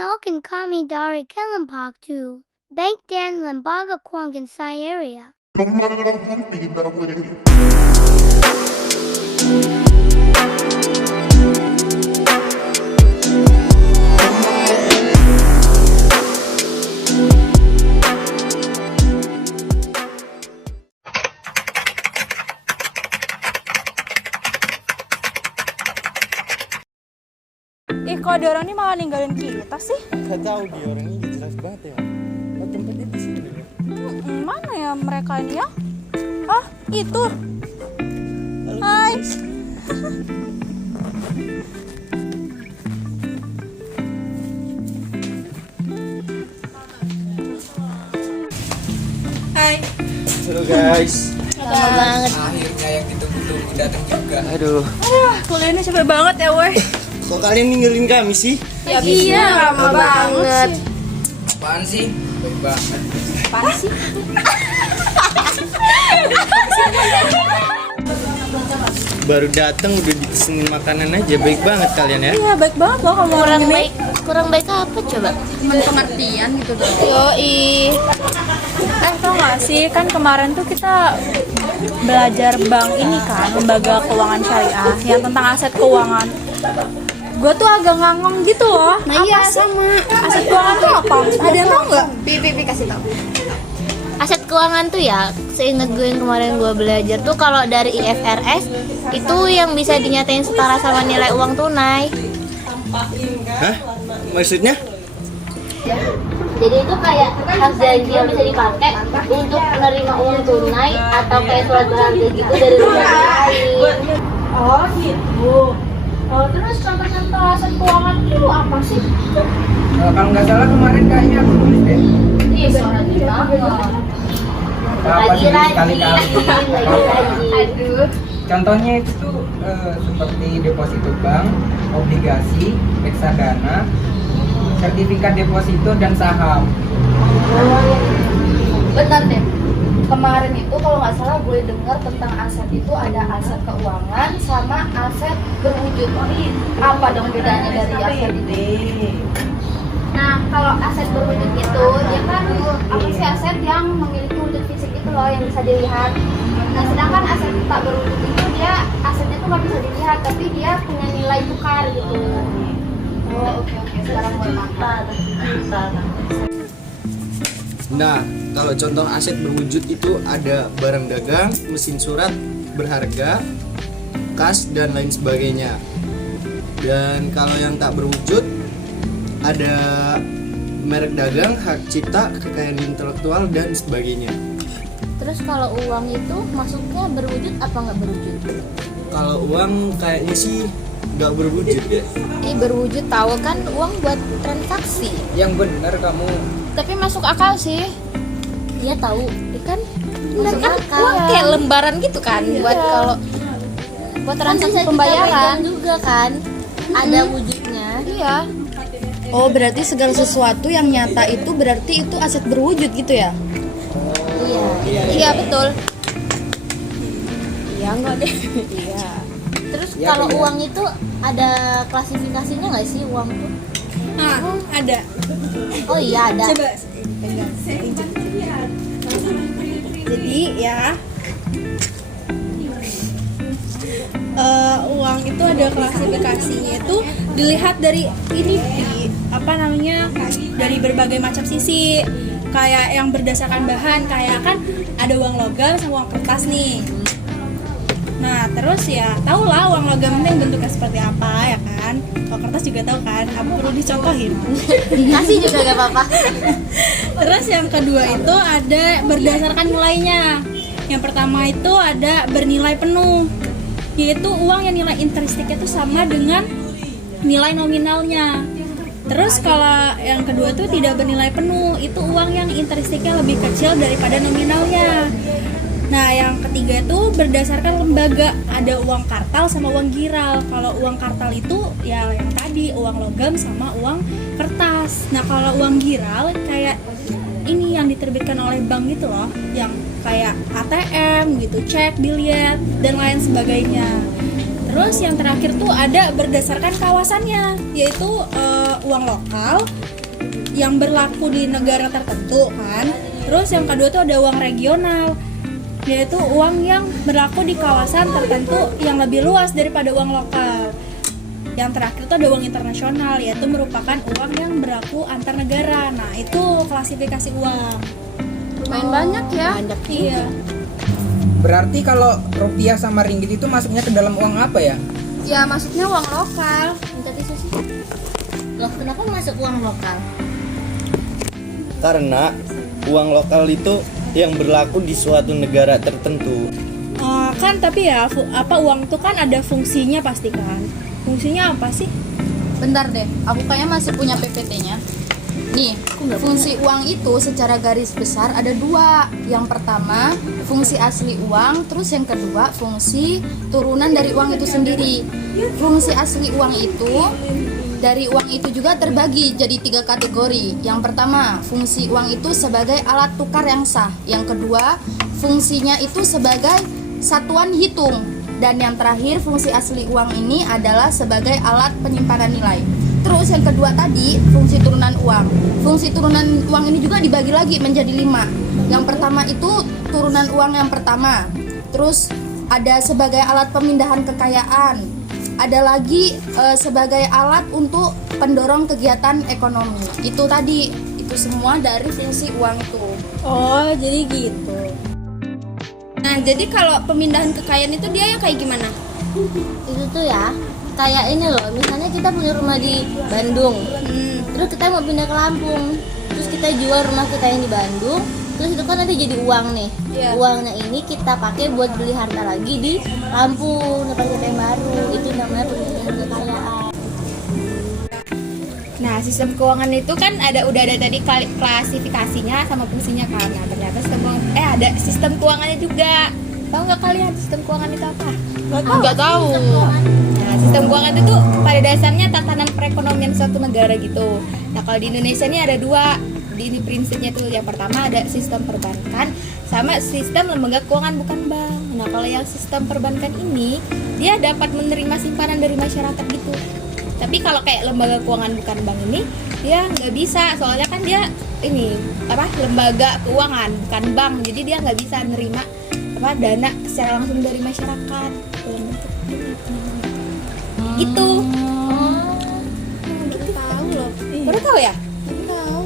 all can call me Dari Kalimpaktu. Bank dan Lembaga Keuangan Syariah. Kok ada orang ini malah ninggalin kita sih? Gak tahu dia orangnya gak jelas banget ya. Oh, tempatnya di sini ya. Mana ya mereka ini ya? Ah, itu. Halo, Hai. guys. Hai. Halo guys. Lama banget. Akhirnya yang ditunggu-tunggu datang juga. Aduh, Kuliah ini capek banget ya, weh. kok kalian ninggalin kami sih? Ya, iya, lama banget. Apaan sih? Baik banget. Apaan sih? Baru datang udah dipesenin makanan aja, baik banget kalian ya. Iya, baik banget loh kamu orang ini. Kurang baik apa coba? Cuman pengertian gitu dong. Yoi. Tau gak sih, kan kemarin tuh kita belajar bank ini kan, lembaga keuangan syariah yang tentang aset keuangan. Gue tuh agak ngangong gitu loh. Nah iya sama. Aset keuangan tuh apa? Ada yang tau nggak? Pipi kasih tahu. Aset keuangan tuh ya, seingat gue yang kemarin gue belajar tuh kalau dari IFRS itu yang bisa dinyatain setara sama nilai uang tunai. Hah? Maksudnya? Jadi itu kayak hak janji yang bisa dipakai untuk menerima uang tunai atau kayak surat berharga gitu dari lembaga lain. Oh gitu. Oh, terus contoh-contoh aset keuangan itu apa sih? Kalau nggak salah kemarin kayaknya aku tulis deh. Iya, soalnya banget. Apa sih sekali-kali? Aduh. Contohnya itu tuh seperti deposito bank, obligasi, reksadana, sertifikat deposito dan saham. Benar deh. Kemarin itu kalau nggak salah gue dengar tentang aset itu ada aset keuangan sama aset berwujud. Apa dong bedanya dari aset itu? Nah, kalau aset berwujud itu dia kan apa sih aset yang memiliki wujud fisik itu loh yang bisa dilihat. Nah, sedangkan aset tak berwujud itu dia asetnya tuh nggak bisa dilihat tapi dia punya nilai tukar gitu. Oh, oke. Sekarang mulai makan. Nah, kalau contoh aset berwujud itu ada barang dagang, mesin surat berharga, kas, dan lain sebagainya. Dan kalau yang tak berwujud ada merek dagang, hak cipta, kekayaan intelektual, dan sebagainya. Terus kalau uang itu masuknya berwujud apa nggak berwujud? Kalau uang kayaknya sih nggak berwujud ya. Berwujud tahu kan uang buat transaksi. Yang benar kamu. Tapi masuk akal sih. Iya tahu, kan Bener masuk kan? akal. Uang kayak lembaran gitu kan buat kalau buat transaksi pembayaran juga kan ada wujudnya. Iya. Oh, berarti segala sesuatu yang nyata itu berarti itu aset berwujud gitu ya? Iya. Iya, betul. Iya enggak deh. Iya. Terus Iya, kalau iya. uang itu ada klasifikasinya nggak sih uang tuh? Nah, ada. Oh iya ada. Coba pegang. Jadi ya uang itu ada klasifikasinya itu dilihat dari ini apa namanya dari berbagai macam sisi, kayak yang berdasarkan bahan, kayak kan ada uang logam sama uang kertas nih. Nah terus ya tau lah uang logam ini bentuknya seperti apa ya kan, kalau kertas juga tahu kan, apa perlu dicontohin? Kasih juga gak apa-apa. Terus yang kedua itu ada berdasarkan nilainya. Yang pertama itu ada bernilai penuh, yaitu uang yang nilai intrinstiknya itu sama dengan nilai nominalnya. Terus kalau yang kedua itu tidak bernilai penuh, itu uang yang intrinstiknya lebih kecil daripada nominalnya. Nah yang ketiga itu berdasarkan lembaga, ada uang kartal sama uang giral. Kalau uang kartal itu ya yang tadi uang logam sama uang kertas. Nah kalau uang giral kayak ini yang diterbitkan oleh bank gitu loh, yang kayak ATM gitu, cek, biliet dan lain sebagainya. Terus yang terakhir tuh ada berdasarkan kawasannya, yaitu uang lokal yang berlaku di negara tertentu kan. Terus yang kedua tuh ada uang regional, yaitu uang yang berlaku di kawasan tertentu yang lebih luas daripada uang lokal. Yang terakhir tuh ada uang internasional, yaitu merupakan uang yang berlaku antar negara. Nah, itu klasifikasi uang. Lumayan banyak ya. Iya. Berarti kalau rupiah sama ringgit itu masuknya ke dalam uang apa ya? Ya maksudnya uang lokal. Minta tisu sih. Loh, kenapa masuk uang lokal? Karena uang lokal itu yang berlaku di suatu negara tertentu. Kan tapi ya uang itu kan ada fungsinya pasti kan. Fungsinya apa sih? Bentar deh, aku kayaknya masih punya PPT-nya. Nih, fungsi uang itu secara garis besar ada dua. Yang pertama, fungsi asli uang, terus yang kedua, fungsi turunan dari uang itu sendiri. Fungsi asli uang itu, dari uang itu juga terbagi jadi 3 kategori. Yang pertama, fungsi uang itu sebagai alat tukar yang sah. Yang kedua, fungsinya itu sebagai satuan hitung. Dan yang terakhir, fungsi asli uang ini adalah sebagai alat penyimpanan nilai. Terus yang kedua tadi, fungsi turunan uang. Fungsi turunan uang ini juga dibagi lagi menjadi 5. Yang pertama itu turunan uang yang pertama. Terus ada sebagai alat pemindahan kekayaan. Ada lagi sebagai alat untuk pendorong kegiatan ekonomi. Itu tadi, itu semua dari fungsi uang itu. Oh, jadi gitu. Nah, jadi kalau pemindahan kekayaan itu dia yang kayak gimana? Itu tuh ya, kayak ini loh, misalnya kita punya rumah di Bandung, terus kita mau pindah ke Lampung, terus kita jual rumah kita yang di Bandung, terus itu kan nanti jadi uang nih. Uangnya ini kita pakai buat beli harta lagi di Lampung, tempat kita yang baru. Itu namanya pemindahan kekayaan. Nah, sistem keuangan itu kan udah ada tadi klasifikasinya sama fungsinya kan. Nah, ternyata ada sistem keuangannya juga. Tahu nggak kalian sistem keuangan itu apa? Nggak tahu. Nah, sistem keuangan itu pada dasarnya tatanan perekonomian suatu negara gitu. Nah, kalau di Indonesia ini ada 2. Ini prinsipnya tuh, yang pertama ada sistem perbankan sama sistem lembaga keuangan bukan bank. Nah, kalau yang sistem perbankan ini dia dapat menerima simpanan dari masyarakat gitu. Tapi kalau kayak lembaga keuangan bukan bank ini dia nggak bisa, soalnya kan dia ini lembaga keuangan bukan bank, jadi dia nggak bisa nerima dana secara langsung dari masyarakat dalam bentuk gitu. Gitu tahu loh. Baru tahu ya? Tahu.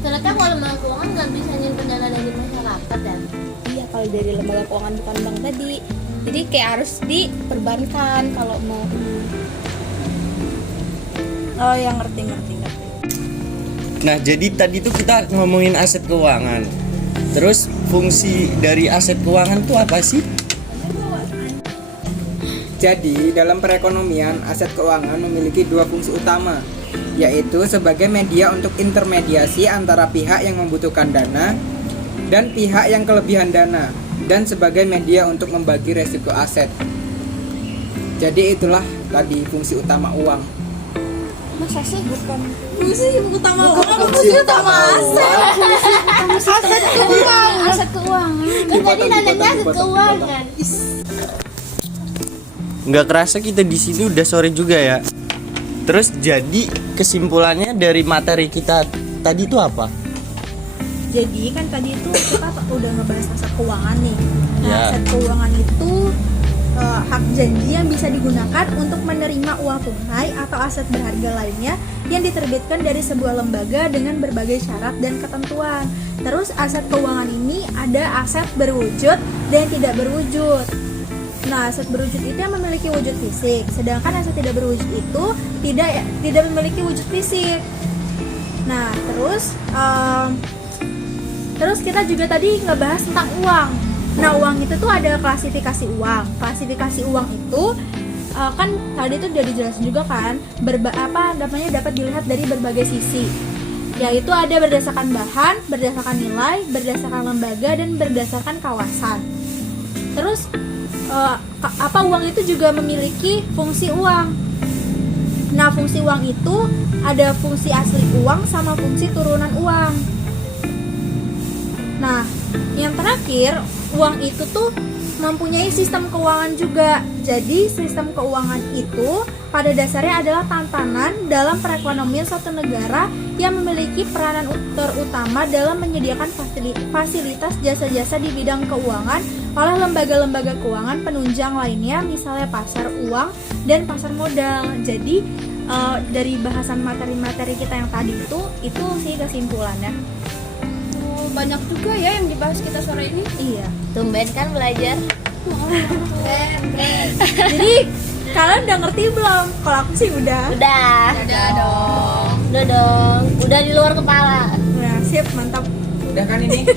Ternyata kalau lembaga keuangan nggak bisa nyimpen dana dari masyarakat ya? Iya, kalau dari lembaga keuangan bukan bank tadi. Jadi kayak harus diperbankan kalau mau. Oh, yang ngerti. Nah, jadi tadi tuh kita ngomongin aset keuangan. Terus fungsi dari aset keuangan itu apa sih? Jadi, dalam perekonomian, aset keuangan memiliki 2 fungsi utama, yaitu sebagai media untuk intermediasi antara pihak yang membutuhkan dana dan pihak yang kelebihan dana, dan sebagai media untuk membagi resiko aset. Jadi itulah tadi fungsi utama uang. Masa sih bukan Fungsi utama aset keuangan. Kan tadi nanya aset keuangan. Nggak kerasa kita di sini udah sore juga ya. Terus jadi kesimpulannya dari materi kita tadi itu apa? Jadi kan tadi itu kita udah ngebahas aset keuangan nih. Nah, Ya. aset keuangan itu hak janji yang bisa digunakan untuk menerima uang tunai atau aset berharga lainnya yang diterbitkan dari sebuah lembaga dengan berbagai syarat dan ketentuan. Terus aset keuangan ini ada aset berwujud dan tidak berwujud. Nah, aset berwujud itu yang memiliki wujud fisik, sedangkan aset tidak berwujud itu tidak memiliki wujud fisik. Nah, terus kita juga tadi ngebahas tentang uang. Nah, uang itu tuh ada klasifikasi uang. Klasifikasi uang itu kan tadi tuh udah dijelasin juga kan, dapat dilihat dari berbagai sisi. Yaitu ada berdasarkan bahan, berdasarkan nilai, berdasarkan lembaga, dan berdasarkan kawasan. Terus uang itu juga memiliki fungsi uang. Nah, fungsi uang itu ada fungsi asli uang sama fungsi turunan uang. Nah, yang terakhir, uang itu tuh mempunyai sistem keuangan juga. Jadi sistem keuangan itu pada dasarnya adalah tantangan dalam perekonomian suatu negara yang memiliki peranan terutama dalam menyediakan fasilitas jasa-jasa di bidang keuangan oleh lembaga-lembaga keuangan penunjang lainnya, misalnya pasar uang dan pasar modal. Jadi dari bahasan materi-materi kita yang tadi itu sih kesimpulannya. Banyak juga ya yang dibahas kita sore ini. Iya. Tumben kan belajar. Jadi kalian udah ngerti belum? Kalau aku sih udah. Udah dong, udah di luar kepala. Nah, sip, mantap. Udah kan ini?